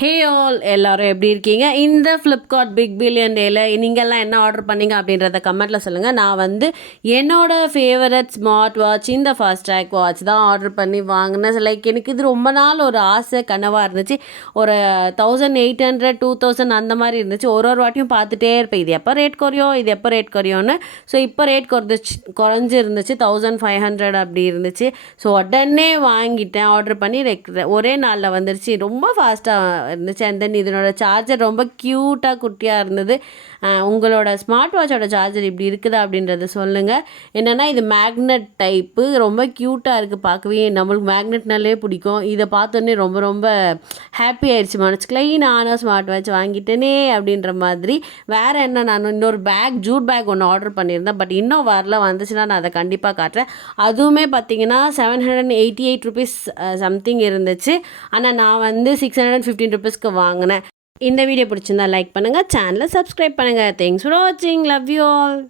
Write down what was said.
Hey all எல்லோரும் எப்படி இருக்கீங்க? இந்த ஃப்ளிப்கார்ட் பிக் பில்லியன் டேயில் நீங்கள்லாம் என்ன ஆர்டர் பண்ணீங்க அப்படின்றத கமெண்ட்டில் சொல்லுங்கள். நான் வந்து என்னோடய ஃபேவரட் ஸ்மார்ட் வாட்ச் இந்த ஃபாஸ்ட்ராக் வாட்ச் தான் ஆர்டர் பண்ணி வாங்கினேன். லைக் எனக்கு இது ரொம்ப நாள் ஒரு ஆசை கனவாக இருந்துச்சு. ஒரு 1800 2000 அந்த மாதிரி இருந்துச்சு. ஒரு வாட்டியும் பார்த்துட்டே இருப்பேன், இது எப்போ ரேட் குறையும், இது எப்போ ரேட் குறையும்னு. ஸோ இப்போ ரேட் குறைஞ்சி இருந்துச்சு, 1500 அப்படி இருந்துச்சு. ஸோ உடனே வாங்கிட்டேன் ஆர்டர் பண்ணி. லைக் ஒரே நாளில் வந்துருச்சு, ரொம்ப ஃபாஸ்ட்டாக இருந்துச்சு. அண்ட் தென் இதனோட சார்ஜர் ரொம்ப க்யூட்டாக குட்டியாக இருந்தது. உங்களோட ஸ்மார்ட் வாட்சோட சார்ஜர் இப்படி இருக்குதா அப்படின்றத சொல்லுங்கள். என்னென்னா இது மேக்னெட் டைப்பு, ரொம்ப க்யூட்டாக இருக்குது பார்க்கவே. நம்மளுக்கு மேக்னெட்னாலே பிடிக்கும். இதை பார்த்தோன்னே ரொம்ப ரொம்ப ஹாப்பி ஆயிடுச்சு மனசுக்குள்ள. நானும் ஸ்மார்ட் வாட்ச் வாங்கிட்டேனே அப்படின்ற மாதிரி. வேறு என்ன, நான் இன்னொரு ஜூட் பேக் ஒன்று ஆர்டர் பண்ணியிருந்தேன். பட் இன்னும் வரல, வந்துச்சுன்னா நான் அதை கண்டிப்பாக காட்டுறேன். அதுவுமே பார்த்தீங்கன்னா 788 ருபீஸ் சம்திங் இருந்துச்சு. ஆனால் நான் வந்து 615 ருபீஸ்க்கு வாங்கினேன். இந்த வீடியோ பிடிச்சிருந்தா லைக் பண்ணுங்கள், சேனலை சப்ஸ்கிரைப் பண்ணுங்கள். தேங்க்ஸ் ஃபார் வாட்சிங். Love you all.